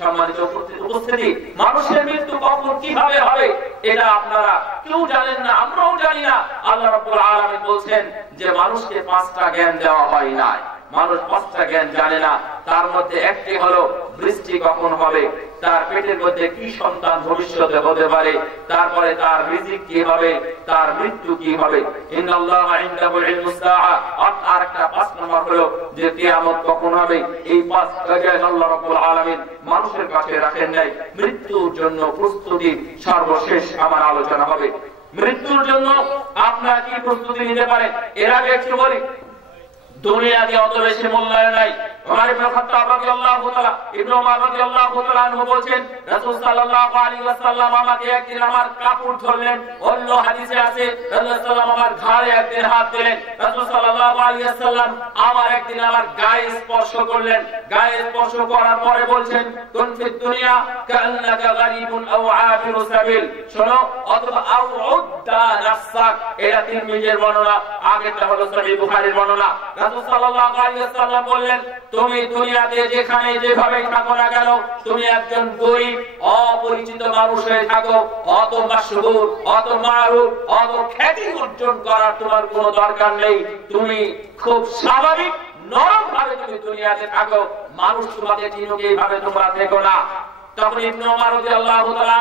সম্মানিত উপস্থিতি, মানুষের মৃত্যু কখন কিভাবে হবে এটা আপনারা কেউ জানেন না, আমরাও জানি না। আল্লাহ রাব্বুল আলামিন বলছেন যে মানুষকে 5টা জ্ঞান দেওয়া হয় নাই। মানুষ 5টা জ্ঞান জানে না। তার মধ্যে একটি হলো বৃষ্টি কখন হবে, তার পেটের মধ্যে কি সন্তান ভবিষ্যতে হতে পারে, তারপরে তার রিজিক কি হবে, তার মৃত্যু কি হবে। ইন্নাল্লাহা ইনদাহু ইলমুস সাআ। আর একটা 5 নম্বর হলো যে কিয়ামত কখন হবে। এই 5টা জ্ঞান আল্লাহ রাব্বুল আলামিন মানুষের কাছে রাখেন নাই। মৃত্যুর জন্য প্রস্তুতি সর্বশেষ আমার আলোচনা হবে। মৃত্যুর জন্য আপনারা কি প্রস্তুতি নিতে পারেন? এর আগে একটু বলি, দুনিয়াতে অত বেশি মূল্যায়ন নাই। ওমর ইবনে খাত্তাব রাদিয়াল্লাহু তাআলা, ইবনে ওমর রাদিয়াল্লাহু তাআলা আনহু বলেন, রাসূল সাল্লাল্লাহু আলাইহি ওয়াসাল্লাম আমাকে একদিন আমার কাপড় ধরলেন। অন্য হাদিসে আছে রাসূল সাল্লাল্লাহু আমার ঘাড়ে একদিন হাত দিলেন। রাসূল সাল্লাল্লাহু আলাইহি ওয়াসাল্লাম আমার একদিন আমার গায়ে স্পর্শ করলেন। গায়ে স্পর্শ করার পরে বলছেন, কুন ফি দুনিয়া কান্নাকা গারিবুন আও আবিরু সাবিল। শোনো, অথবা আও উদ্দা নাফসাক। এটা তিরমিজির বর্ণনা, আগেরটা হলো সহিহ বুখারীর বর্ণনা। রাসূল সাল্লাল্লাহু আলাইহি ওয়াসাল্লাম বললেন, তুমি দুনিয়াতে যেখানে যেভাবে থাকো না কেন, তুমি একজন গরীব অপরিচিত মানুষ হয়ে থাকো, অত মাশহুর, অত মারুফ, অত খ্যাতি অর্জন করার তোমার কোনো দরকার নেই। তুমি খুব স্বাভাবিক নরম ভাবে তুমি দুনিয়াতে থাকো, মানুষ তোমাকে চিনুক এইভাবে তোমরা থেকো না। তখন ইবনে ওমর রাদিয়াল্লাহু তাআলা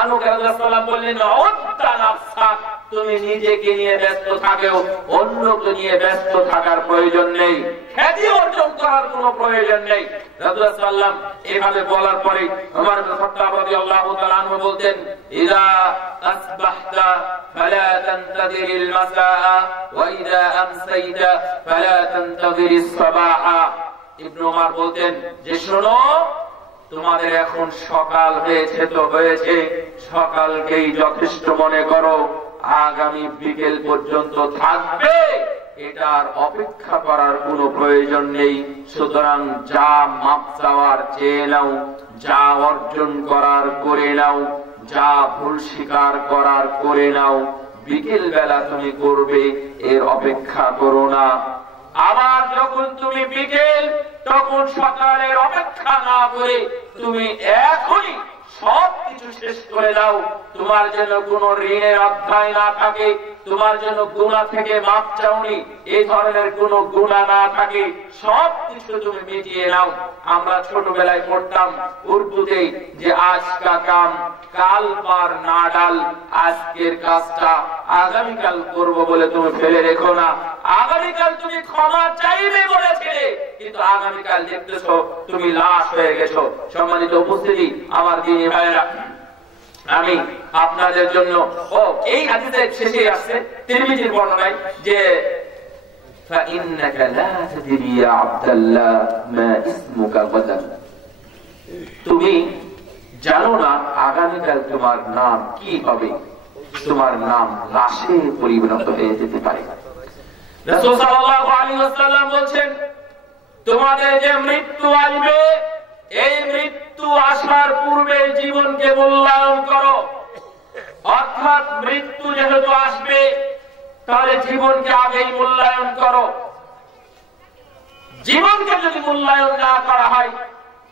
আনহু রাসূলুল্লাহ বললেন, উদ্দা নাফসাক। তুমি নিজেকে নিয়ে ব্যস্ত থাকো, অন্যকে নিয়ে ব্যস্ত থাকার প্রয়োজন নেই, খ্যাতি অর্জন করার কোনো প্রয়োজন নেই। রাসূলুল্লাহ সাল্লাল্লাহু আলাইহি ওয়াসাল্লাম এভাবে বলার পরে ওমর ইবনে খাত্তাব রাদিয়াল্লাহু তাআলা আনহু বলতেন, ইযা আসবাহতা ফালা তানতাযিরিল মাসাআ ওয়া ইযা আমসাইতা ফালা তানতাযিরিস সাবাহা। ইবনে ওমর বলতেন যে শোনো, তোমাদের এখন সকাল হয়েছে তো হয়েছে, সকালকেই যথেষ্ট মনে করো, আগামী বিকেল পর্যন্ত থাকবে এটার অপেক্ষা করার কোনো প্রয়োজন নেই। সুতরাং যা মাপ চাওয়ার চেয়ে নাও, যা অর্জন করার করে নাও, যা ভুল স্বীকার করার করে নাও, বিকেল বেলা তুমি করবে, এর অপেক্ষা করো না। আবার যখন তুমি বিকেল, তখন সকালের অপেক্ষা না করে তুমি এখনই সবকিছু শেষ করে দাও। তোমার যেন কোনো ঋণের অধ্যায় না থাকে, তোমার জন্য গুনাহ থেকে মাপ চাওনি এই ধরনের কোনো গুনাহ না থাকে, সবকিছু তুমি মিটিয়ে নাও। আমরা ছোটবেলায় পড়তাম উর্দুতে যে আজ কা কাম কাল পার না ডাল। আজকের কাজটা আগামীকাল করব বলে তুমি ফেলে রেখো না। আগামীকাল তুমি ক্ষমা চাইবে বলেছিলে, কিন্তু আগামীকাল দেখতেছো তুমি লাশ হয়ে গেছো। সম্মানিত উপস্থিতি, আমার দিনী ভাইরা, আমি আপনাদের জন্য এই হাদিসের শেষে আছে তিরমিজির বর্ণনায় যে فإنك لا تدري يا عبد الله ما اسمك غدا। তুমি জানো না আগামীকাল তোমার নাম কি হবে, তোমার নাম লাশে পরিণত হয়ে যেতে পারে। রাসূল সাল্লাল্লাহু আলাইহি ওয়াসাল্লাম বলেন, তোমাদের যে মৃত্যু আসবে, এই মৃত্যু আসার পূর্বে জীবনকে মূল্যায়ন করো। অর্থাৎ মৃত্যু যেহেতু আসবে, তাহলে জীবনকে আগেই মূল্যায়ন করো। জীবনকে যদি মূল্যায়ন না করা হয়,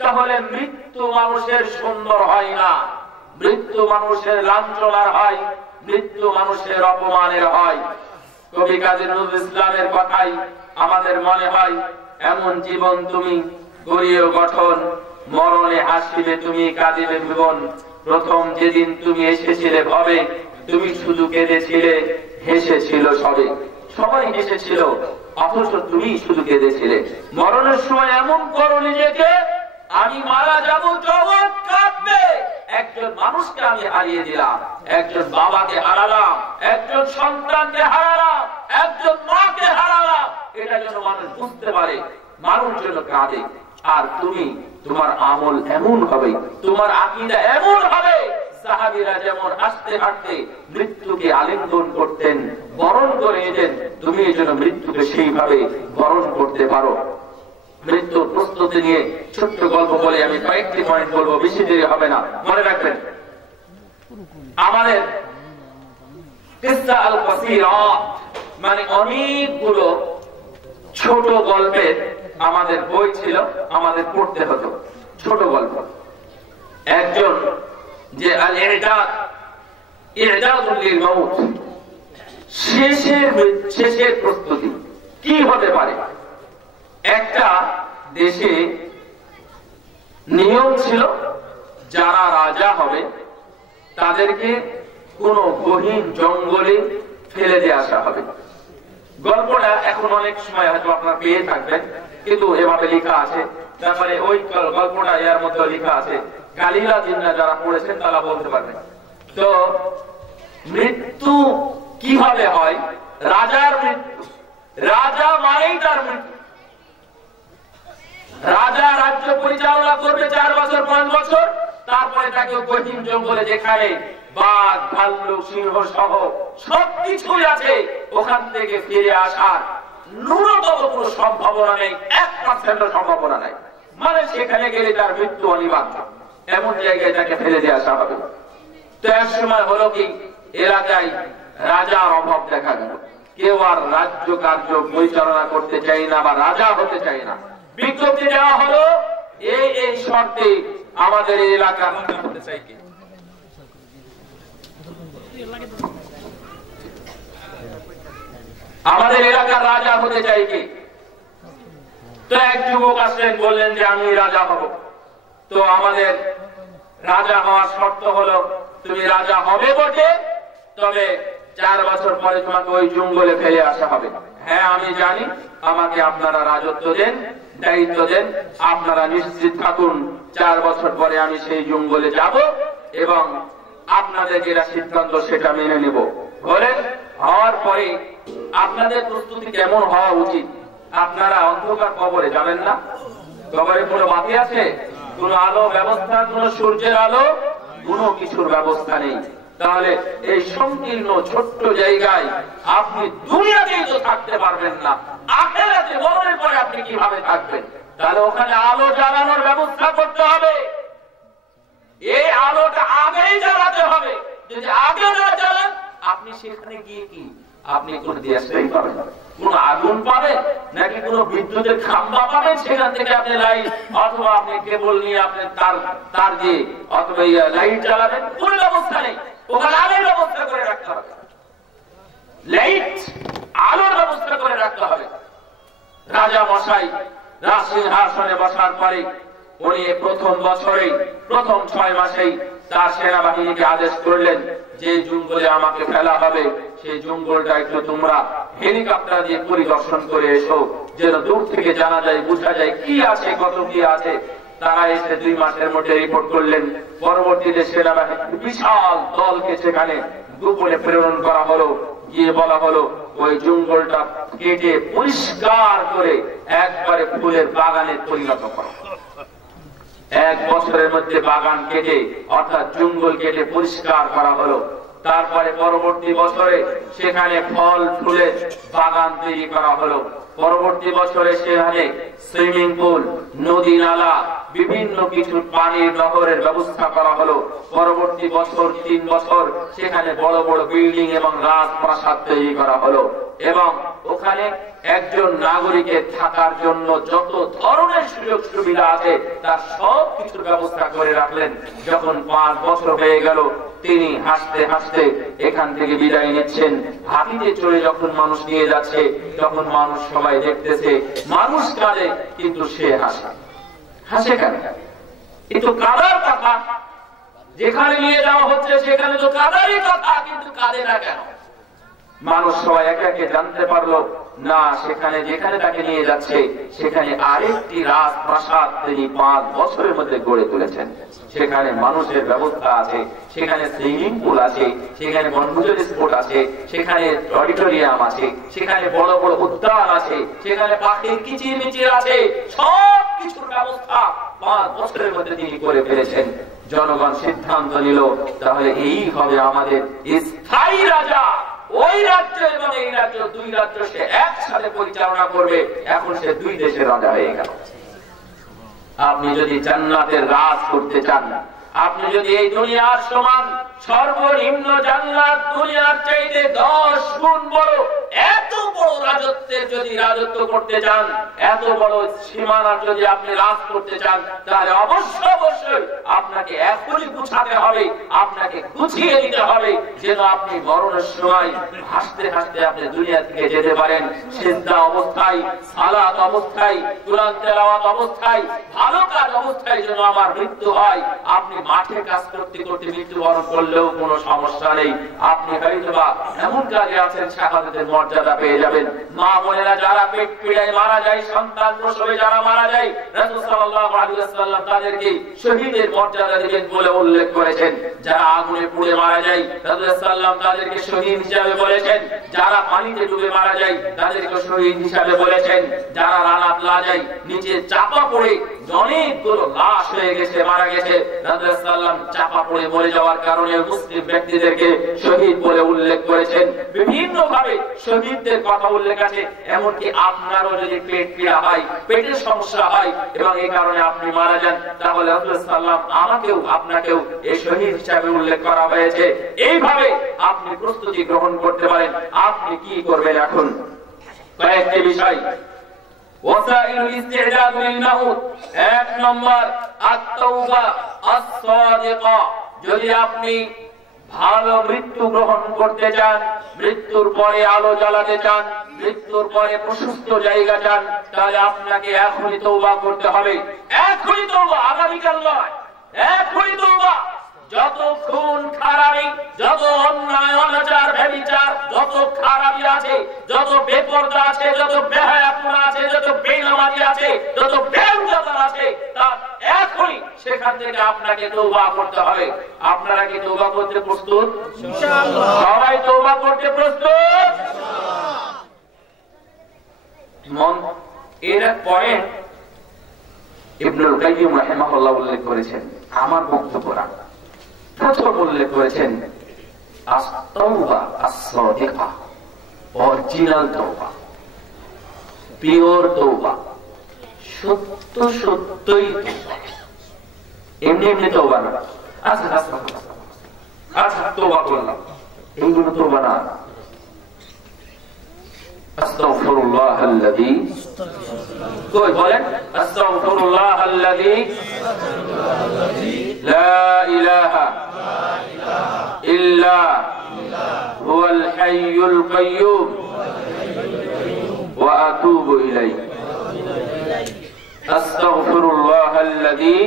তাহলে মৃত্যু মানুষের সুন্দর হয় না, মৃত্যু মানুষের লাঞ্ছনার হয়, মৃত্যু মানুষের অপমানের হয়। কবি কাজী নজরুল ইসলামের কথাই আমাদের মনে হয়, এমন জীবন তুমি গড়িও গঠন, মরণে হাসিবে তুমি কাঁদিবে ভুবন। প্রথম যেদিন তুমি এসেছিলে ভবে, তুমি শুধু কেঁদেছিলে, হেসেছিল সবে। সবাই হেসেছিল, অথচ তুমি শুধু কেঁদেছিলে। মরণের সময় এমন করো নিজেকে, আমি মারা যাবো, জগৎ কাঁদবে। একজন মানুষকে আমি হারিয়ে দিলাম, একজন বাবাকে হারালাম, একজন সন্তানকে হারালাম, একজন মাকে হারালাম। এটা যেন মানুষ বুঝতে পারে, মানুষ যেন কাঁদে। আর তুমি, তোমার আমল এমন হবে, তোমার আকীদা এমন হবে, সাহাবীরা যেমন হাসতে হাসতে মৃত্যুকে আলিঙ্গন করতেন, বরণ করে নিতেন, তুমি এই জন্য মৃত্যুকে সেইভাবে বরণ করতে পারো। মৃত্যুর প্রস্তুতি নিয়ে ছোট্ট গল্প বলে আমি কয়েকটি পয়েন্ট বলবো, বেশি দেরি হবে না, মনে রাখবেন। আমাদের কিসসা আল কাসীরা মানে অনেকগুলো ছোট গল্পের আমাদের বই ছিল, আমাদের পড়তে হতো ছোট গল্প। একজন যে আল ইরদাদ ইরদাদুল লিল মাউত, শেষের প্রস্তুতি কি হতে পারে। একটা দেশে নিয়ম ছিল যারা রাজা হবে তাদেরকে কোন গহীন জঙ্গলে ফেলে দিয়ে আসা হবে। গল্পটা এখন অনেক সময় হয়তো আপনারা পেয়ে থাকবেন, কিন্তু এভাবে লেখা আছে। তারপরে ওই গল্পটা এর মধ্যে লেখা আছে, কালিলা জিন্না যারা পড়েছেন তারা বলতে পারবেন। তো মৃত্যু কিভাবে হয়? রাজার মৃত্যু, রাজা মানেই তার মৃত্যু। রাজা রাজ্য পরিচালনা করবে 4 বছর 5 বছর, তারপরে তাকে গহীন জঙ্গলে যেখানে বাঘ ভাল্লুক সিংহ সহ সবকিছুই আছে ওখান থেকে ফিরে আসার ন্যূনতম কোনো সম্ভাবনা নেই, 1% সম্ভাবনা নেই। মানে সেখানে গেলে তার মৃত্যু অনিবার্য, এমন জায়গায় তাকে ফেলে দিয়ে আসা হবে। তো এক সময় হলো কি, এলাকায় রাজার অভাব দেখা গেল, কেউ আর রাজ্য কার্য পরিচালনা করতে চাই না বা রাজা হতে চাই না। বিজ্ঞপ্তি দেওয়া হলো, এই শর্তে আমাদের এই এলাকার হতে চাই কি, আমাদের এলাকার রাজা হতে চাই কি। তো এক যুবক আসলেন, বললেন যে আমি রাজা হব। তো আমাদের রাজা হওয়ার শর্ত হলো, তুমি রাজা হবে বটে, তবে 4 বছর পরে তোমাকে ওই জঙ্গলে ফেলে আসা হবে। হ্যাঁ আমি জানি, আমাকে আপনারা রাজত্ব দেন, দায়িত্ব দেন, আপনারা নিশ্চিত থাকুন 4 বছর পরে আমি সেই জঙ্গলে যাব এবং আপনাদের যেটা সিদ্ধান্ত সেটা মেনে নেব। বলেন, হওয়ার পরে আপনাদের প্রস্তুতি কেমন হওয়া উচিত? আপনারা অন্ধকার কবরে যাবেন না, কবরে কোনো বাতি আছে, কোন আলো ব্যবস্থা, কোন সূর্যের আলো, কোনো কিছুর ব্যবস্থা নেই। তাহলে এই সংকীর্ণ ছোট্ট জায়গায় আপনি দুনিয়াতেই তো থাকতে পারবেন না, আখিরাতে মরণের পরে আপনি কিভাবে থাকবেন? তাহলে ওখানে আলো জ্বালানোর ব্যবস্থা করতে হবে। এই আলোটা আগেই জ্বালাতে হবে। যদি আগে না জ্বালান, আপনি সেখানে গিয়ে কি আপনি কোন দেশটাই পাবেন, কোন আগুন পাবেন নাকি কোন বিদ্যুতের খাম্বা পাবেন, সেখান থেকে আপনি লাইট অথবা আপনি কেবল নিয়ে আপনি তার দিয়ে অথবা লাইট জ্বালাবেন, কোন ব্যবস্থা নেই। ওখানে আলোর ব্যবস্থা করে রাখতে হবে, লাইট আলোর ব্যবস্থা করে রাখতে হবে। রাজা মশাই রাজসিংহাসনে বসার পরে উনি প্রথম বছরেই প্রথম 6 মাসেই তার সেনাবাহিনীকে আদেশ করলেন, যে জঙ্গলে আমাকে ফেলা হবে সেই জঙ্গলটা একটু তোমরা হেলিকপ্টার দিয়ে পরিদর্শন করে এসো, যেন দূর থেকে জানা যায়, বোঝা যায় কি আছে, কত কি আছে। তারা এসে 2 মাসের মধ্যে রিপোর্ট করলেন। পরবর্তীতে সেনাবাহিনী বিশাল দলকে সেখানে গোপনে প্রেরণ করা হলো, গিয়ে বলা হলো ওই জঙ্গলটা কেটে পরিষ্কার করে একবারে ফুলের বাগানে পরিণত করো। 1 বছরের মধ্যে বাগান কেটে অর্থাৎ জঙ্গল কেটে পরিষ্কার করা হলো। তারপরে পরবর্তী বছরে সেখানে ফল ফুলের বাগান তৈরি করা হলো। পরবর্তী বছরে সেখানে সুইমিং পুল, নদী নালা, বিভিন্ন কিছু পানির নহরের ব্যবস্থা করা হলো। পরবর্তী বছর 3 বছর সেখানে বড় বড় বিল্ডিং এবং রাজপ্রাসাদ তৈরি করা হলো এবং ওখানে একজন নাগরিকের থাকার জন্য যত ধরনের সুযোগ সুবিধা আছে তার সব কিছুর ব্যবস্থা করে রাখলেন। যখন 5 বছর হয়ে গেল, তিনি হাসতে হাসতে এখান থেকে বিদায় নিচ্ছেন। হাতিতে চড়ে যখন মানুষ নিয়ে যাচ্ছে, তখন মানুষ সবাই দেখতেছে, মানুষ কাঁদে কিন্তু সে হাসে। হাসে কেন? এ তো কাঁদার কথা, যেখানে নিয়ে যাওয়া হচ্ছে সেখানে তো কাঁদারই কথা, কিন্তু কাঁদে না কেন? মানুষ সবাই একে একে জানতে পারলো না, সেখানে যেখানে তাকে নিয়ে যাচ্ছে সেখানে আরেকটি রাজপ্রাসাদ তিনি 5 বছরের মধ্যে গড়ে তুলেছেন। সেখানে মানুষের ব্যবস্থা আছে, সেখানে সুইমিং পুল আছে, সেখানে বনভোজন স্পট আছে, সেখানে অডিটোরিয়াম আছে, সেখানে বড় বড় উদ্যান আছে, সেখানে পাখির কিচিরমিচির আছে, সব কিছুর ব্যবস্থা 5 বছরের মধ্যে তিনি করে ফেলেছেন। জনগণ সিদ্ধান্ত নিল, তাহলে এই হবে আমাদের স্থায়ী রাজা। ওই রাজ্য এবং এই রাজ্য, 2 রাজ্য সে একসাথে পরিচালনা করবে। এখন সে 2 দেশের রাজা হয়ে গেল। আপনি যদি জান্নাতের রাজ করতে চান, আপনি যদি এই দুনিয়ার সমান সর্বনিম্ন জান্নাত দুনিয়ার চাইতে 10 গুণ বড় এত বড় রাজত্বের যদি রাজত্ব করতে চান, এত বড় সীমানার যদি আপনি রাজ করতে চান, তাহলে অবশ্যই আপনাকে আপনাকে এখনই গুছাতে হবে, আপনাকে গুছিয়ে দিতে হবে, যেন আপনি মরণের সময় হাসতে হাসতে আপনি দুনিয়া থেকে যেতে পারেন। সিজদা অবস্থায়, সালাত অবস্থায়, কুরআন তেলাওয়াত অবস্থায়, ভালো কাজ অবস্থায় যেন আমার মৃত্যু হয়। আপনি মাঠে কাজ করতে করতে মৃত্যুবরণ করলেও কোনো সমস্যা নেই, আপনি হয়তোবা এমন কাজে আছেন শাহাদাতের মর্যাদা পেয়ে যাবেন। মা বোনেরা যারা পেট পীড়ায় মারা যায়, সন্তান প্রসবে যারা মারা যায়, রাসূল সাল্লাল্লাহু আলাইহি ওয়াসাল্লাম তাদেরকে শহীদের মর্যাদা দিবেন বলে উল্লেখ করেছেন। যারা আগুনে পুড়ে মারা যায়, রাসূল সাল্লাল্লাহু তাদেরকে শহীদ হিসেবে বলেছেন। যারা পানিতে ডুবে মারা যায় তাদেরকে শহীদ হিসেবে বলেছেন। যারা রানাতলা যায়, নিচে চাপা পড়ে অনেকগুলো লাশ হয়ে গেছে, মারা গেছে, রাসূল সাল্লাল্লাহু চাপা পড়ে মরে যাওয়ার কারণে মুসলিম ব্যক্তিদেরকে শহীদ বলে উল্লেখ করেছেন। বিভিন্ন ভাবে শহীদদের কথা উল্লেখ আছে। এমনকি আপনারও যদি পেট পীড়া হয়, পেটের সমস্যা হয় এবং এই কারণে আপনি মারা যান, তাহলে রাসূল সাল্লাল্লাহু আমাকেও আপনাকেও এই শহীদ হিসেবে উল্লেখ করা হয়েছে। এইভাবে আপনি প্রস্তুতি গ্রহণ করতে পারেন। আপনি কি করবেন এখন? কয়েকটি বিষয়। ওয়াসাইলুল ইস্তি'দাদ লিল মাউত। 1 নম্বর আত-তাওবা আস-সাদিকা। যদি আপনি ভালো মৃত্যু গ্রহণ করতে চান, মৃত্যুর পরে আলো জ্বালাতে চান, মৃত্যুর পরে প্রশস্ত জায়গা চান, তাহলে আপনাকে এখনই তওবা করতে হবে। এখনই তওবা, আগামীকাল নয়, এখনই তওবা। যত খুন খারাপি, যত অন্যায় অনাচার ব্যভিচার, যত খারাপি আছে, যত বেপরদা আছে, যত বেহায়াপনা আছে, যত বেনামাজি আছে, যত বেহুদাদার আছে, তার এখনই সেখান থেকে আপনাকে তওবা করতে হবে। আপনারা কি তওবা করতে প্রস্তুত? ইনশাআল্লাহ। সবাই তওবা করতে প্রস্তুত? মন এর পয়েন্ট ইবনুল কাইয়্যিম রাহিমাহুল্লাহ উল্লেখ করেছেন। আমার বক্তব্য না, প্রথম উল্লেখ করেছেন আস-তাওবা আস-সাদিকা, অরিজিনাল তওবা, পিওর তওবা, সত্য সত্যই তওবা, এমনি এমনি তওবা না। আচ্ছা তওবা করলাম, এইগুলো তওবা না। আস্তাগফিরুল্লাহাল্লাযী, কই বলেন, আস্তাগফিরুল্লাহাল্লাযী লা ইলাহা ইল্লা হুয়াল হাইয়ুল কাইয়্যুম ওয়া আতুবু ইলাইহি। আস্তাগফিরুল্লাহাল্লাযী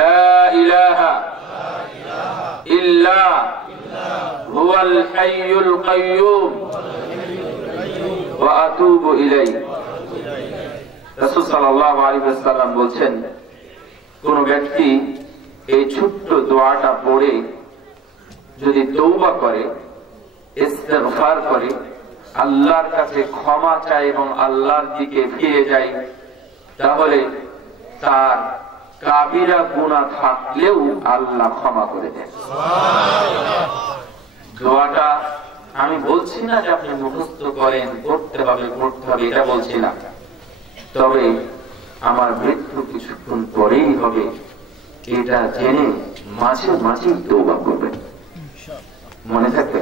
লা ইলাহা ইল্লা হুয়াল হাইয়ুল কাইয়্যুম ওয়া আতুবু ইলাইহি। রাসূল সাল্লাল্লাহু আলাইহি ওয়াসাল্লাম বলেন, কোন ব্যক্তি এই ছোট্ট দোয়াটা পড়ে যদি তওবা করে, ইস্তিগফার করে, আল্লাহর কাছে ক্ষমা চায় এবং আল্লাহর দিকে ফিরে যায়, তাহলে তার কাবিরা গুনাহ থাকলেও আল্লাহ ক্ষমা করে দেন। দোয়াটা আমি বলছি না যে আপনি মুখস্থ করেন, করতে হবে এটা বলছি না, তবে আমার মৃত্যু কিছুক্ষণ পরেই হবে এটা জেনে মাঝে মাঝে তওবা করবেন, মনে থাকবে।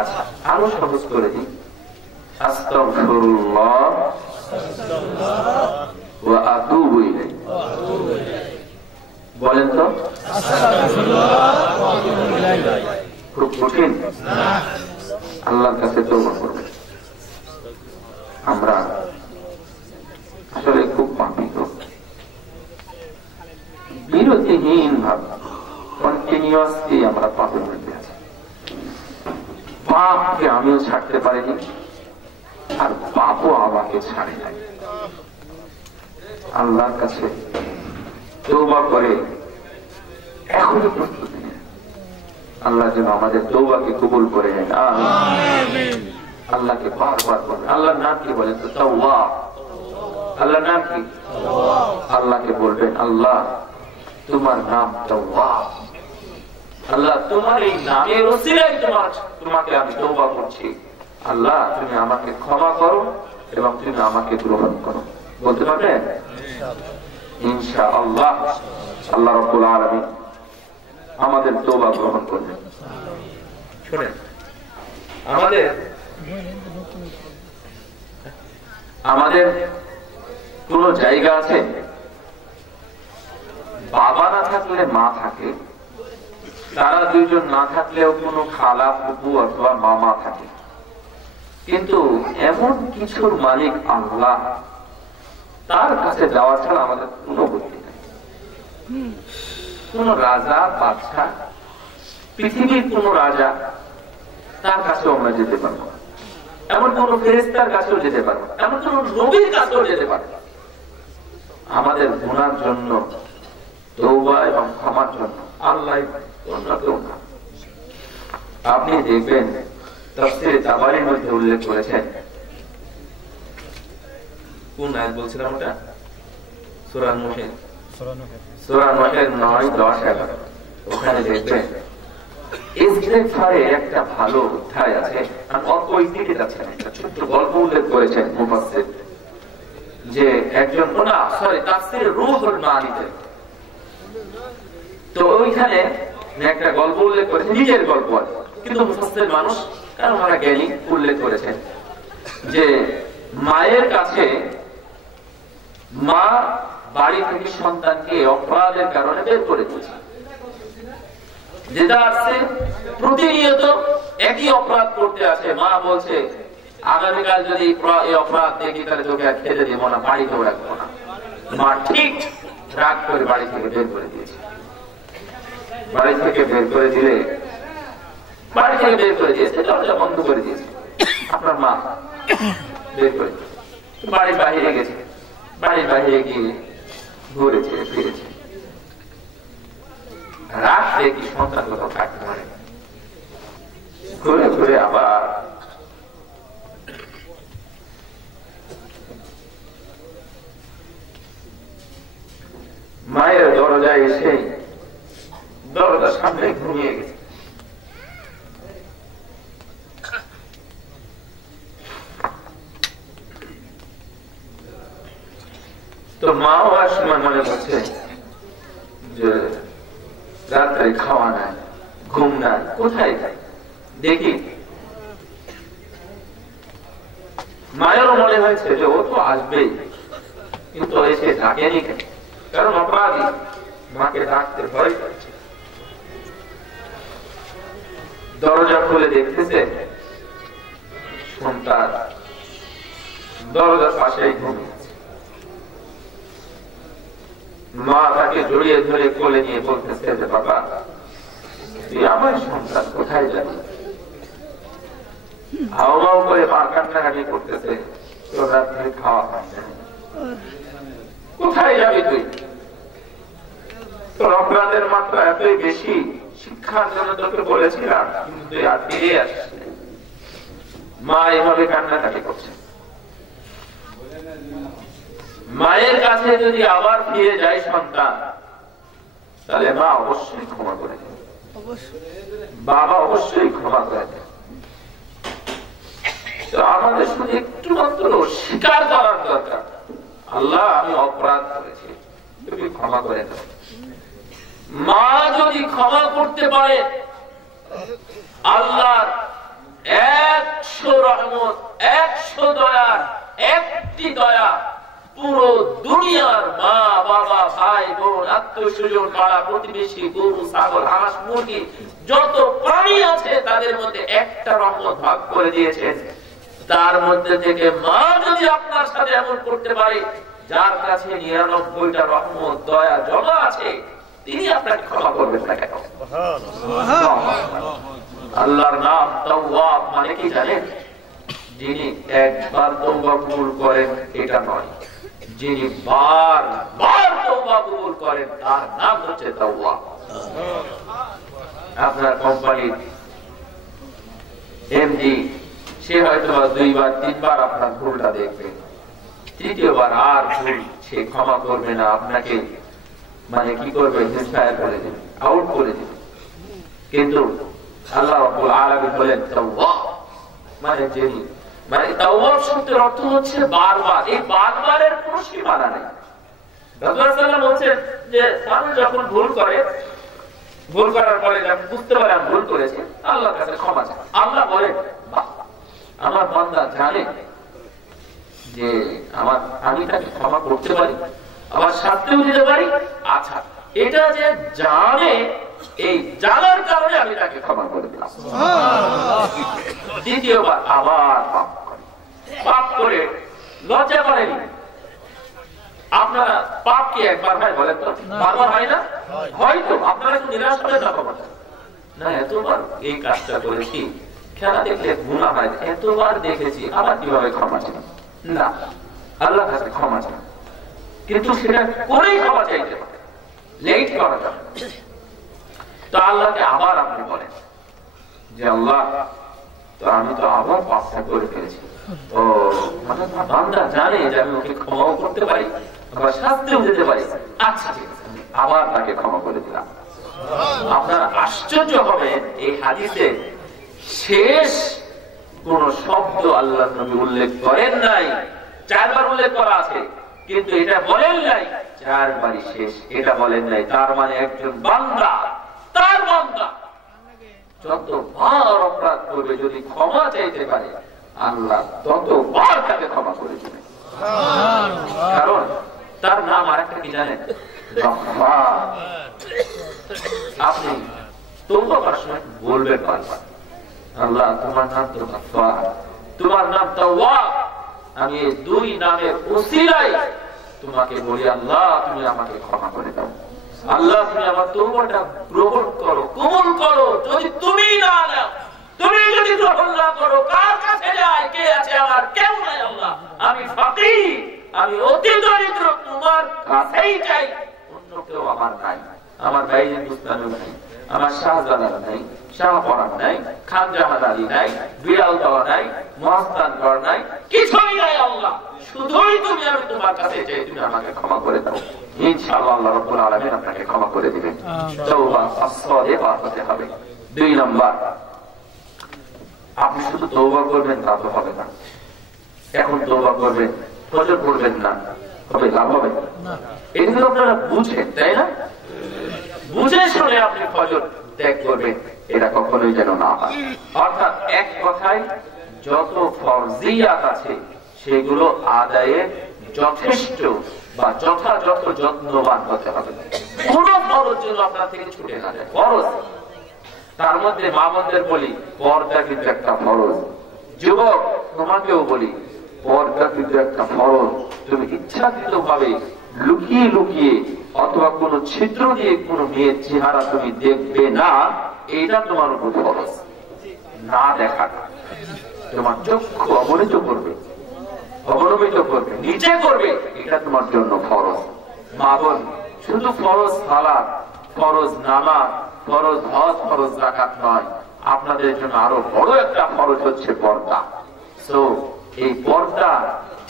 আচ্ছা আরো সহজ করে দিই, আস্তাগফিরুল্লাহ ওয়া আতুবু ইলাইহি। বলেন তো, খুব কঠিন? আল্লাহর কাছে তওবা করবেন। আমরা আসলে খুব পাপিত, বিরতিহীন ভাবে কন্টিনিউয়াসলি আমরা পাপের মধ্যে আছি। পাপকে আমিও ছাড়তে পারিনি, আর পাপও আমাকে ছাড়ে নাই। আল্লাহর কাছে তওবা করে এখনই প্রস্তুতি নেন। আল্লাহ যেন আমাদের তওবাকে কবুল করে নেন, আমিন। আল্লাহকে বারবার বলেন। আল্লাহর নাম কি বলেন তো? তাওয়াব। আল্লাহর নাম কি? আল্লাহকে বলবেন, আল্লাহ তোমার নাম তাওয়াব, আল্লাহ তোমার এই নামের ওসিলায় তোমাকে আমি তওবা করছি। আল্লাহ তুমি আমাকে ক্ষমা করো এবং তুমি আমাকে গ্রহণ করো। বলতে পারবেন? ইনশাআল্লাহ আল্লাহ রাব্বুল আলামিন আমাদের তওবা গ্রহণ করবেন। শুনেন, আমাদের কোন জায়গা আছে বাবা না থাকলে মা থাকে, তারা দুইজন না থাকলেও কোনো খালা ফুপু অথবা মামা থাকে, কিন্তু এমন কিছুর মালিক আল্লাহ, তার কাছে যাওয়া ছাড়া আমাদের কোনো গতি নেই। কোন রাজা বাদশা, পৃথিবীর কোন রাজা, তার কাছেও আমরা যেতে পারবো না, এমন কোন ফেরেশতার কাছেও যেতে পারবো না, এমন কোন নবীর কাছেও যেতে পারবো না। আমাদের গুনার জন্য, তওবা এবং ক্ষমার জন্য আল্লাহ অন্য কেউ না। আপনি দেখবেন তাফসীরে তাবারীর মধ্যে উল্লেখ করেছেন, কোন আয়াত বলছিলাম ওটা? সূরা নূহের 9, 10, 11। ওখানে দেখবেন ইস্তিগফারের একটা ভালো অধ্যায় আছে। আমি অল্প দিকে যাচ্ছি, একটা ছোট্ট গল্প উল্লেখ করেছেন মুফাসসির, যে একজন তাফসীরে রূহুল মানিতে, তো ওইখানে একটা গল্প উল্লেখ করেছেন, নিজের গল্প, কিন্তু মুফাসসির মানুষ, কারণ ওনারা জ্ঞানী, উল্লেখ করেছেন যে মায়ের কাছে, মা বাড়ি থেকে সন্তানকে অপরাধের কারণে বের করে দিয়েছে, যেটা আছে প্রতিনিয়ত একই অপরাধ করতে আছে। মা বলছে, আগামীকাল যদি এই অপরাধ দেখি তাহলে তোকে আর খেতে দিব না, বাড়িতেও রাখবো না। মা ঠিক রাগ করে বাড়ি থেকে বের করে দিয়েছে। বাড়ি থেকে বের করে দিয়েছে, দরজা বন্ধ করে দিয়েছে। আপনার মা বের করে বাড়ির বাহিরে গেছে, বাড়ির বাহিরে গিয়ে ঘুরেছে ফিরেছে, রাত দেখি সন্তান কোথাও থাকতে পারে, ঘুরে ঘুরে আবার মায়ের দরজায় এসে দরজার সামনে ঘুমিয়ে গেছে। তো মাও আর সময় মনে করছে যে রাত্রে খাওয়া নাই, ঘুম নাই, কোথায় যাই দেখি। মায়েরও মনে হয়েছে যে ও তো আসবেই, কিন্তু এসে ডাকেনি কেন, কারণ অপরাধী, মাকে ডাকতে ভয় করছে। দরজা খুলে দেখতেছে সন্তান দরজার পাশেই ঘুমিয়েছে। মা তাকে জড়িয়ে ধরে কোলে নিয়ে বলতেছে যে বাবা, তুই আমার সন্তান, কোথায় যাবি? হাওমাও করে মা কান্নাকাটি করতেছে, তোর রাত্রে খাওয়া হয় না, কোথায় যাবি তুই? তোর অপরাধের মাত্রা এতই বেশি, শিক্ষার জন্য তোকে বলেছিলাম, কিন্তু তুই আর ফিরে আসছিস। মা এভাবে কান্নাকাটি করছে। মায়ের কাছে যদি আবার ফিরে যায় সন্তান, তাহলে মা অবশ্যই ক্ষমা করে দেয়, বাবা অবশ্যই ক্ষমা করে দেয়। তো আমাদের শুধু একটু মাত্র স্বীকার করার দরকার, আল্লাহ আমি অপরাধ করেছি, তুমি ক্ষমা করে দাও। মা যদি ক্ষমা করতে পারে, আল্লাহর 100 রহমত, 100 দয়ার একটি দয়া পুরো দুনিয়ার মা বাবা ভাই বোন আত্মীয় স্বজন পাড়া প্রতিবেশী গরু ছাগল হাঁস মুরগি যত প্রাণী আছে তাদের মধ্যে একটা রহমত ভাগ করে দিয়েছেন। তার মধ্যে থেকে মা যদি আপনার সাথে এমন করতে পারে, যার কাছে 99টা রহমত দয়া জমা আছে, তিনি আপনাকে ক্ষমা করবেন না কেন? আল্লাহর নাম তাওয়াব মানে কি জানেন? যিনি একবার তওবা কবুল করেন এটা নয়, যিনি বারবার তওবা কবুল করেন তার নাম হচ্ছে তাওয়াব। আপনার কোম্পানির এমডি, সে হয়তো 2বার 3বার আপনার ভুলটা দেখবে, তৃতীয়বার আর ভুল সে ক্ষমা করবে না, আপনাকে মানে কি করবে, ডিসফায়ার করে দেবে, আউট করে দেবে। কিন্তু আল্লাহ রাব্বুল আলামিন বলেন তাওয়াব মানে যিনি, মানে তাওয়াব শব্দের অর্থ হচ্ছে বারবার। এই বারবারের কোনো সীমানা নেই। রাসূলুল্লাহ সাল্লাল্লাহু আলাইহি ওয়াসাল্লাম বলেন যে মানুষ যখন ভুল করে, ভুল করার পরে যখন বুঝতে পারে আমি ভুল করেছি, আল্লাহর কাছে ক্ষমা চায়। আল্লাহ বলেন আমার বান্দা জানে যে আমি তাকে ক্ষমা করতে পারি, আবার শাস্তিও দিতে পারি। আচ্ছা এটা যে জানে, এই জানার কারণে আমি তাকে ক্ষমা করে দিলাম। দ্বিতীয়বার আবার পাপ করে লজ্জা করেনি। আপনারা পাপ কি একবার হয় বলেন তো? বারবার হয় না? হয়তো আপনারা একটু নিরাশ হয়ে যাবো না, এতবার এই কাজটা করেছি, খেলা দেখলে গুনাহ হয়, এতবার দেখেছি, আবার কিভাবে ক্ষমা চাই? না, আল্লাহর কাছে ক্ষমা চাই, কিন্তু সেটা করেই ক্ষমা চাইতে পারে, লেট করা যাবে। তো আল্লাহকে আবার আপনি বলেন যে আল্লাহ, তো আমি তো আবার পাপটা করে ফেলেছি, তো মানে বান্দা জানে যে আমি ওকে ক্ষমাও করতে পারি, আবার শাস্তিও দিতে পারি, আচ্ছা ঠিক আছে, আবার তাকে ক্ষমা করে দিলাম। আপনারা আশ্চর্য হবেন, এই হাদিসে শেষ কোন শব্দ আল্লাহর নবী উল্লেখ করেন নাই। 4 বার উল্লেখ করা আছে, কিন্তু এটা বলেন নাই 4 বারই শেষ, এটা বলেন নাই। তার মানে একজন বান্দা, তার বান্দা যতবার অপরাধ করবে, যদি ক্ষমা চাইতে পারে, আল্লাহ ততবার তাকে ক্ষমা করে দেবেন। কারণ তার নাম আরেকটা কি জানেন? গফফার। আপনি তওবা করার সময় বলবেন বারবার, আল্লাহ তোমার নাম তো গফফার, তোমার নাম তাওয়াব, আমি এই 2 নামের উসিলায় তোমাকে বলি, আল্লাহ তুমি আমাকে ক্ষমা করে দাও, আল্লাহ তুমি আমার তওবাটা গ্রহণ করো, কবুল করো। যদি তুমি না নাও, তুমি যদি গ্রহণ না করো, কার কাছে যাই? কে আছে আমার? কেউ নাই আল্লাহ, আমি ফাকির, আমি অতি দরিদ্র, তোমার কাছেই চাই, অন্য কেউ আমার নাই। আমার বাইরে বুস্তানও নাই, আমার শাহজালাল নাই, শাহপরান নাই, খানজাহান আলী নাই, বিড়াল দেওয়া নাই, মহাস্তানগড় নাই, কিছুই নাই আল্লাহ, শুধুই তুমি, আমি তোমার কাছে চাই, তুমি আমাকে ক্ষমা করে দাও। ইনশাআল্লাহ আল্লাহ রাব্বুল আলামিন আপনাকে ক্ষমা করে দিবেন। তওবা as-সাদিকা হতে হবে। 2 নাম্বার, আপনি শুধু তওবা করবেন তা তো হবে না। এখন তওবা করবেন, ফজর পড়বেন না, তবে লাভ হবে না। এগুলো আপনারা বুঝেন, তাই না? বুঝে শুনে আপনি ফজর ত্যাগ করবেন, এটা কখনোই যেন না হয়। অর্থাৎ এক কথায় যত ফরজিয়াত আছে সেগুলো আদায়ে যথেষ্ট বা যথাযথ যত্নবান হতে হবে। কোন ফরজ যেন আপনার থেকে ছুটে না যায়। ফরজ, তার মধ্যে মা বোনদের বলি, পর্দা কিন্তু একটা ফরজ। যুবক তোমাকেও বলি, পর্দা কিন্তু একটা ফরজ। তুমি ইচ্ছাকৃত ভাবে লুকিয়ে লুকিয়ে অথবা কোন ছিদ্র দিয়ে কোন মেয়ের চেহারা তুমি দেখবে না, এটা তোমার উপর ফরজ। না দেখাটা তোমার চক্ষু অবনীত করবে, অবনমিত করবে, নিচে করবে, এটা তোমার জন্য ফরজ। মা বোন, শুধু ফরজ সালাত, ফরজ নামাজ, ফরজ হজ, ফরজ যাকাত নয়, আপনাদের জন্য আরো বড় একটা ফরজ হচ্ছে পর্দা। সো এই পর্দা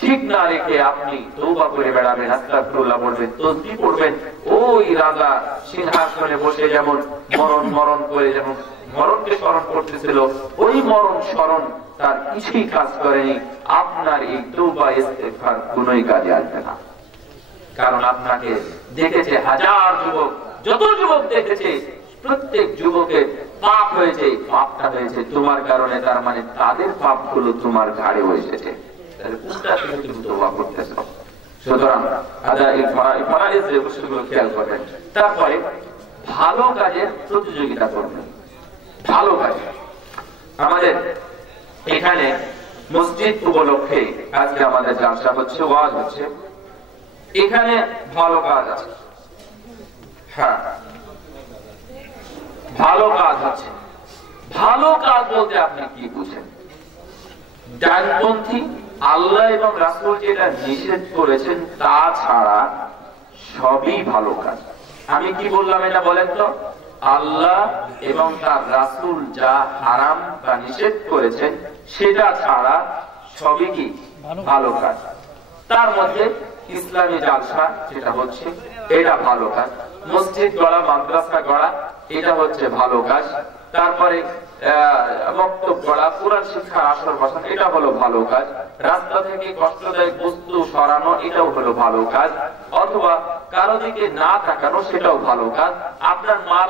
ঠিক না রেখে আপনি তওবা করে বেড়াবেন, আস্তাগফিরুল্লাহ পড়বেন, তাসবিহ পড়বেন। ওই রাজা সিংহাসনে বসে যেমন মরণ মরণ করে যেমন মরণকে স্মরণ করতেছিল, ওই মরণ স্মরণ তার কিছুই কাজ করেনি। আপনার এই তওবা ইস্তেগফার কোনোই কাজে আসবে না। কারণ আপনাকে দেখেছে হাজার যুবক, যত যুবক দেখেছে, প্রত্যেক যুবকের পাপ হয়েছে, পাপটা হয়েছে তোমার কারণে। তার মানে তাদের পাপগুলো তোমার ঘাড়ে এসেছে। তারপরে ভালো কাজের প্রতিযোগিতা করবেন। ভালো কাজ আমাদের এখানে মসজিদ উপলক্ষে আজকে আমাদের জালসা হচ্ছে, ওয়াজ হচ্ছে, এখানে ভালো কাজ আছে। হ্যাঁ, ভালো কাজ আছে। ভালো কাজ বলতে আপনি কি বুঝেন? ডানপন্থী, আল্লাহ এবং রাসূল যেটা নিষেধ করেছেন তা ছাড়া সবই ভালো কাজ। আমি কি বললাম এটা বলেন তো? আল্লাহ এবং তার রাসূল যা হারাম বা নিষেধ করেছেন সেটা ছাড়া সবই কি ভালো কাজ। তার মধ্যে ইসলামী জালসা যেটা হচ্ছে এটা ভালো কাজ, মসজিদ গড়া, মাদ্রাসা গড়া, এটা হচ্ছে ভালো কাজ। তারপরে বক্তব্য গড়া, কোরআন শিক্ষার আসর বসানো, এটা হলো ভালো কাজ। রাস্তা থেকে কষ্টদায়ক বস্তু সরানো, এটাও হলো ভালো কাজ। অথবা কারো দিকে না তাকানো, সেটাও ভালো কাজ। আপনার মা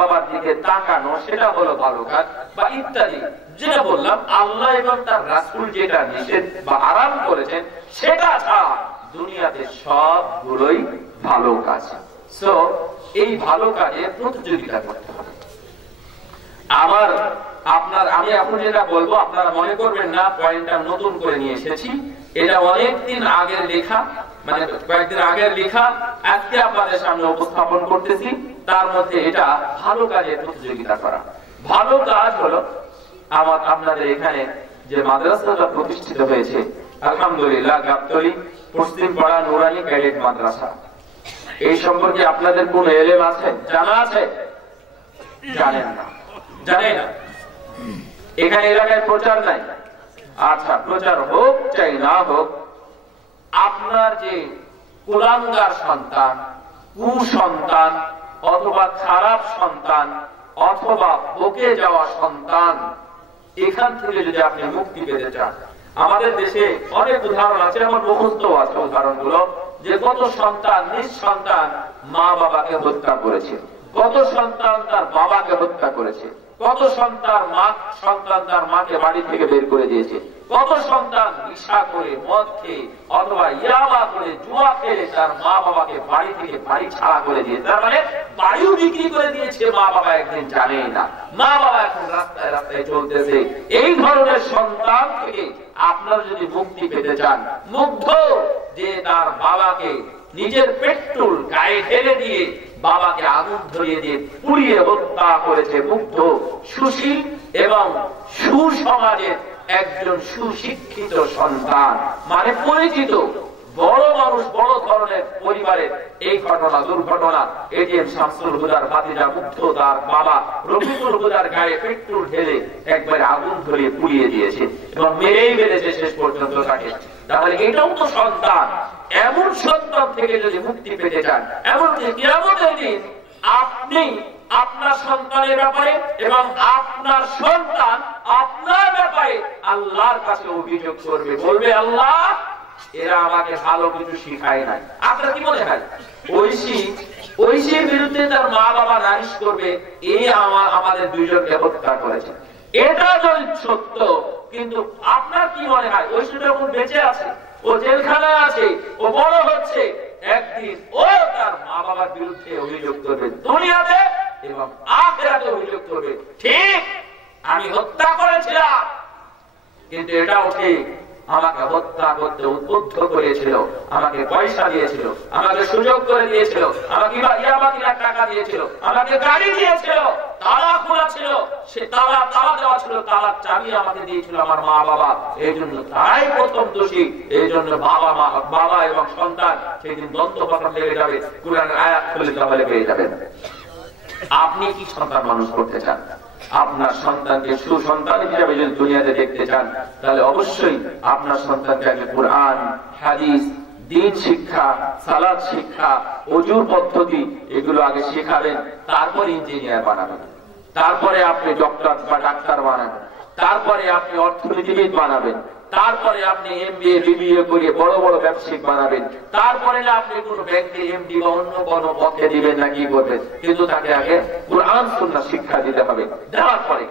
বাবার দিকে তাকানো, সেটা হলো ভালো কাজ, বা ইত্যাদি। যেটা বললাম, আল্লাহ এবং তার রাসূল যেটা নিষেধ বা আরাম করেছেন সেটা ছাড়া দুনিয়াতে সবগুলোই ভালো কাজ। সো এই ভালো কাজে প্রতিযোগিতা করতে হবে। আমি এখন যেটা বলবো আপনারা মনে করবেন না পয়েন্টটা নতুন করে নিয়ে এসেছি, এটা অনেকদিন আগের লেখা, মানে কয়েকদিন আগের লেখা, আজকে আপনাদের সামনে উপস্থাপন করতেছি। তার মধ্যে এটা ভালো কাজে প্রতিযোগিতা করা। ভালো কাজ হলো আপনাদের এখানে যে মাদ্রাসাটা প্রতিষ্ঠিত হয়েছে, আলহামদুলিল্লাহ, গাবতলী পশ্চিম পাড়া নুরানি ক্যাডেট মাদ্রাসা, এই সম্পর্কে আপনাদের কোন এলেম আছে, জানা আছে? জানেন না, জানেন না। এখানে এলাকায় প্রচার নাই। আচ্ছা, প্রচার হোক চাই না হোক, আপনার যে কুলাঙ্গার সন্তান, কুসন্তান, অথবা খারাপ সন্তান, অথবা বকে যাওয়া সন্তান, এখান থেকে যদি আপনি মুক্তি পেতে চান, আমাদের দেশে অনেক উদাহরণ আছে, আমার মুখস্থ আছে উদাহরণগুলো, যে কত সন্তান নিজ সন্তান মা বাবাকে হত্যা করেছে, কত সন্তান তার বাবাকে হত্যা করেছে, কত সন্তান তার মাকে বাড়ি থেকে বের করে দিয়েছে, কত সন্তান নেশা করে, মদ খেয়ে অথবা ইয়াবা করে, জুয়া খেলে তার মা বাবাকে বাড়ি থেকে বাড়ি ছাড়া করে দিয়েছে, তার মানে বাড়িও বিক্রি করে দিয়েছে, মা বাবা একদিন জানেই না, মা বাবা এখন রাস্তায় রাস্তায় চলতেছে। এই ধরনের সন্তান থেকে আপনারা যদি মুক্তি পেতে চান, মুগ্ধ যে তার বাবাকে নিজের পেট্রোল গায়ে ঢেলে দিয়ে বাবাকে আগুন ধরিয়ে দিয়ে পুড়িয়ে হত্যা করেছে, মুগ্ধ সুশীল এবং সুসমাজের একজন সুশিক্ষিত সন্তান, মানে পরিচিত বড় মানুষ, বড় ধরনের পরিবারের এই ঘটনা, দুর্ঘটনা, এটিএম শামসুল হুদার ভাতিজা মুগ্ধ তার বাবা রফিকুল হুদার গায়ে পেট্রোল ঢেলে একবারে আগুন ধরিয়ে পুড়িয়ে দিয়েছে এবং মেরেই মেরেছে শেষ পর্যন্ত তাকে। তাহলে এটাও তো সন্তান। এমন সন্তান থেকে যদি মুক্তি পেতে চান, এমনকি কিয়ামতের দিন আপনি আপনার সন্তানের ব্যাপারে এবং আপনার সন্তান আপনার ব্যাপারে আল্লাহর কাছে অভিযোগ করবে, বলবে আল্লাহ এরা আমাকে ভালো কিছু শিখায় নাই। আপনার কি মনে হয় ঐশীর বিরুদ্ধে তার মা বাবা নালিশ করবে, এই আমাদের দুইজনকে হত্যা করেছে? এটা যদি সত্য, কিন্তু আপনার কি মনে হয় ঐশী যখন বেঁচে আছে, ও জেলখানায় আছে, ও বড় হচ্ছে, একদিন ও তার মা বাবার বিরুদ্ধে অভিযোগ করবে দুনিয়াতে এবং আখিরাতে অভিযোগ করবে, ঠিক আমি হত্যা করেছিলাম, কিন্তু এটাও ঠিক আমাকে হত্যা করতে উদ্বুদ্ধ করেছিল, আমাকে পয়সা দিয়েছিল, আমাকে সুযোগ করে দিয়েছিল, আমাকে টাকা দিয়েছিল, আমাকে গাড়ি দিয়েছিল, তালা খোলা ছিল, সে তালা দেওয়া ছিল, তালার চাবি আমাকে দিয়েছিল আমার মা বাবা। এই জন্য তারাই প্রথম দোষী। এই জন্য বাবা এবং সন্তান সেদিন দ্বন্দ্ব কথা লেগে যাবে, কুরআনের আয়াত খুলে তাহলে পেয়ে যাবেন। আপনি কি সন্তান মানুষ করতে চান? আপনার সন্তানকে সুসন্তান হিসেবে যদি দুনিয়াতে দেখতে চান, তাহলে অবশ্যই আপনার সন্তানকে আগে কুরআন, হাদিস, দ্বীন শিক্ষা, সালাত শিক্ষা, ওযুর পদ্ধতি এগুলো আগে শেখাবেন, তারপর ইঞ্জিনিয়ার বানাবেন, তারপরে আপনি ডক্টর বা ডাক্তার বানাবেন, তারপরে আপনি অর্থনীতিবিদ বানাবেন, তারপরে আপনি এমবিএ বিবিএ করে বড় বড় ব্যবসায়িক বানাবেন, তারপরে না আপনি কোন ব্যাংকে এমডি বা অন্য কোন পথে দিবেন না কি করবেন, কিন্তু তাকে আগে কুরআন সুন্নাহ শিক্ষা দিতে হবে, দেওয়ার পরে।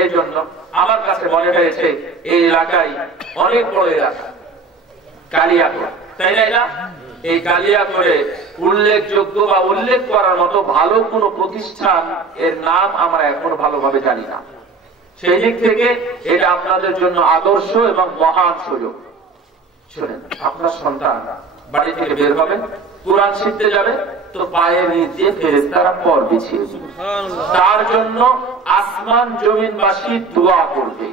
এই জন্য আমার কাছে মনে হয়েছে এই এলাকায় অনেক বড় এলাকা কালিয়াকোট, তাই না? এই কালিয়াকোটে উল্লেখযোগ্য বা উল্লেখ করার মতো ভালো কোন প্রতিষ্ঠান এর নাম আমরা এখন ভালোভাবে জানি না। সেই দিক থেকে এটা আপনাদের জন্য আদর্শ এবং মহান সুযোগ। শুনেন, আপনার সন্তান বাড়ি থেকে বের হবে, কুরআন শিখতে যাবে, তো পায়ের নিচে ফেরেশতারা পর বিছিয়ে তার জন্য আসমান জমিনবাসী দোয়া করবে,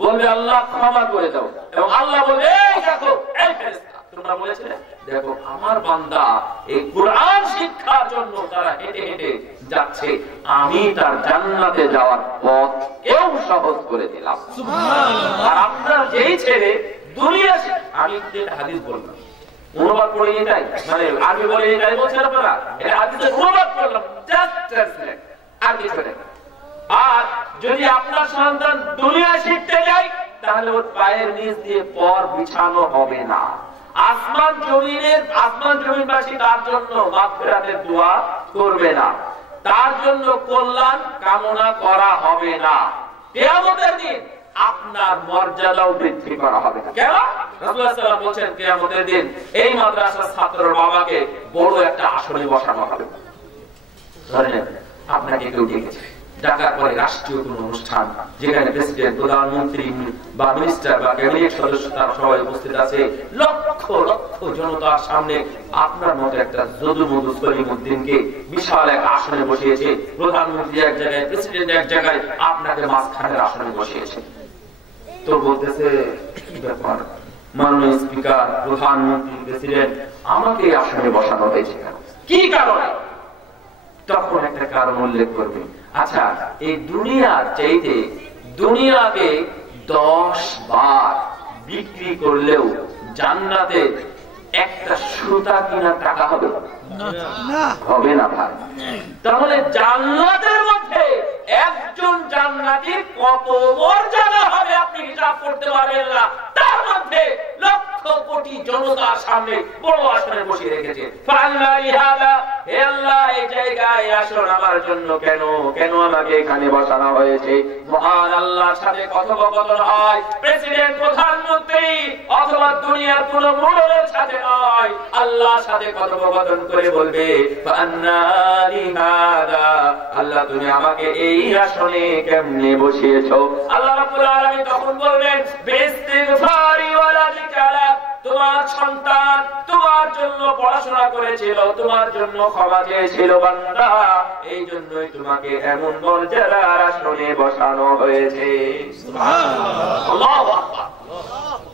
বলবে আল্লাহ ক্ষমা করে দাও, এবং আল্লাহ বলবে এই দেখো, এই ফেরেশতা তোমরা বলেছিলে, দেখো আমার বান্দা এই কুরআন শিক্ষার জন্য তারা হেঁটে হেঁটে যাচ্ছে, আমি তার জান্নাতে যাওয়ার পথ কেউ সহজ করে দিলাম। আর আপনার যেই ছেলে দুনিয়া, আমি যেটা হাদিস বললাম অনুবাদ করে নিয়ে যাই, মানে আগে বলে নিয়ে যাই বলছেন আপনারা, এটা হাদিসের অনুবাদ করলাম, জাস্ট ট্রান্সলেট, আর কিছু নেই। আর যদি আপনার সন্তান দুনিয়া শিখতে যায়, তাহলে ওর পায়ের নিচ দিয়ে পর বিছানো হবে না। আসমান জমিনবাসী তার জন্য মাগফিরাতের দোয়া করবে না, তার জন্য কল্যাণ কামনা করা হবে না। কিয়ামতের দিন আপনার মর্যাদাও বৃদ্ধি করা হবে না। কেন? রাসূলুল্লাহ সাল্লাল্লাহু আলাইহি ওয়াসাল্লাম বলেন কিয়ামতের দিন এই মাদ্রাসার ছাত্রের বাবাকে বড় একটা আসনে বসানো হবে। ধরেন আপনাকে কেউ ডেকেছে, ডাকার পরে রাষ্ট্রীয় কোন অনুষ্ঠান যেখানে প্রেসিডেন্ট, প্রধানমন্ত্রী বা মিনিস্টার বা ক্যাবিনেট সদস্য তারা সবাই উপস্থিত আছে, লক্ষ লক্ষ জনতার সামনে আপনার মতো একটা যদুমধু সলিমউদ্দিনকে বিশাল এক আসনে বসিয়েছে, প্রধানমন্ত্রী এক জায়গায়, প্রেসিডেন্ট এক জায়গায়, আপনাকে মাঝখানের আসনে বসিয়েছে। তো বলতেছে কি ব্যাপার, মাননীয় স্পিকার, প্রধানমন্ত্রী, প্রেসিডেন্ট, আমাকে আসনে বসানো হয়েছে কেন, কি কারণে? তখন একটা কারণ উল্লেখ করবে। আচ্ছা, এই দুনিয়ার চাইতে দুনিয়াকে 10 বার বিক্রি করলেও জান্নাতে একটা সুতা কিনা টাকা হবে না? হবে না ভাই। তাহলে জান্নাতের মধ্যে একজন জান্নাতীর কত মর্যাদা হবে আপনি হিসাব করতে পারবেন না। তার মধ্যে লক্ষ কোটি জনতার সামনে বড় আসনে বসিয়ে রেখেছে। হে আল্লাহ, এই জায়গায় আসন আমার জন্য কেন, কেন আমাকে এখানে বসানো হয়েছে? মহান আল্লাহর সাথে কথোপকথন হয় প্রেসিডেন্ট, প্রধানমন্ত্রী অথবা দুনিয়ার কোন মোড়লের সাথে নয়, আল্লাহর সাথে কথোপকথন করে বলবে আল্লাহ তুমি আমাকে এই আসনে কেমনে বসিয়েছো? আল্লাহ রাব্বুল আলামিন তখন বলবেন বিইস্তিগফারি ওয়ালা যিকরা, তোমার সন্তান তোমার জন্য পড়াশোনা করেছিল, তোমার জন্য ক্ষমা চেয়েছিল বান্দা, এই জন্যই তোমাকে এমন মর্যাদার আসনে বসানো হয়েছে। সুবহানাল্লাহ, আল্লাহু আকবার।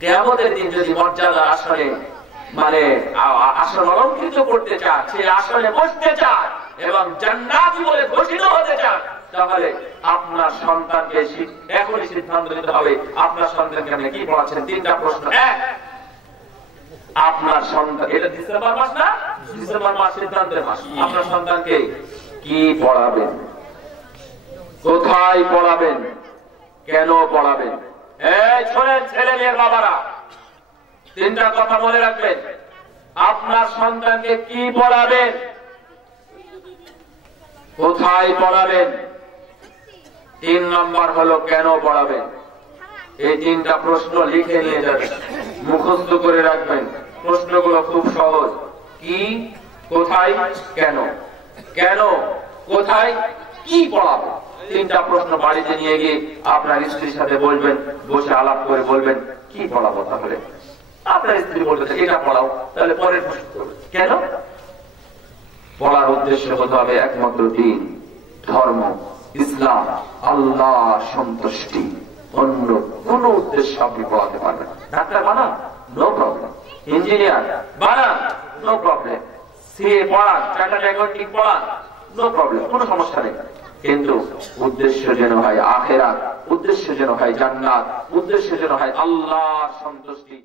কিয়ামতের দিন যদি মর্যাদার আসনে মানে আসন অলঙ্কৃত করতে চান, সেই আসনে বসতে চান এবং জান্নাতি বলে ঘোষিত হতে চান, তাহলে আপনার সন্তানকে এখনই সিদ্ধান্ত নিতে হবে আপনার সন্তানকে আপনি কি পড়াচ্ছেন। 3টা প্রশ্ন। এক, আপনার সন্তান, এটা ডিসেম্বর মাস না, ডিসেম্বর মাস সিদ্ধান্তের মাস, আপনার সন্তানকে কি পড়াবেন, কোথায় পড়াবেন, কেন পড়াবেন? এই শোনেন ছেলে মেয়ের বাবারা, 3টা কথা মনে রাখবেন। আপনার সন্তানকে কি পড়াবেন, কোথায় পড়াবেন, 3 নম্বর হলো কেন পড়াবেন। এই 3টা প্রশ্ন লিখে নিয়ে যাবেন, মুখস্থ করে রাখবেন। প্রশ্নগুলো খুব সহজ। কি, কোথায়, কেন, কেন, কোথায়, কি পড়াবো। 3টা প্রশ্ন বাড়িতে নিয়ে গিয়ে আপনার স্ত্রীর সাথে বলবেন, বসে আলাপ করে বলবেন কি পড়াবো। তাহলে আপনার স্ত্রী বলবে এটা পড়াও, তাহলে পরের প্রশ্ন কেন। পড়ার উদ্দেশ্য হতে হবে একমাত্র দিন, ধর্ম, ইসলাম, আল্লাহ সন্তুষ্টি, অন্য কোন উদ্দেশ্য আপনি পড়াতে পারবেন। ডাক্তার বানান, নো প্রবলেম। ইঞ্জিনিয়ার বানান, নো প্রবলেম। সিএ পড়ান, চার্টার্ড অ্যাকাউন্টিং পড়ান, নো প্রবলেম, কোনো সমস্যা নেই। কিন্তু উদ্দেশ্য যেন হয় আখিরাত, উদ্দেশ্য যেন হয় জান্নাত, উদ্দেশ্য যেন হয় আল্লাহর সন্তুষ্টি।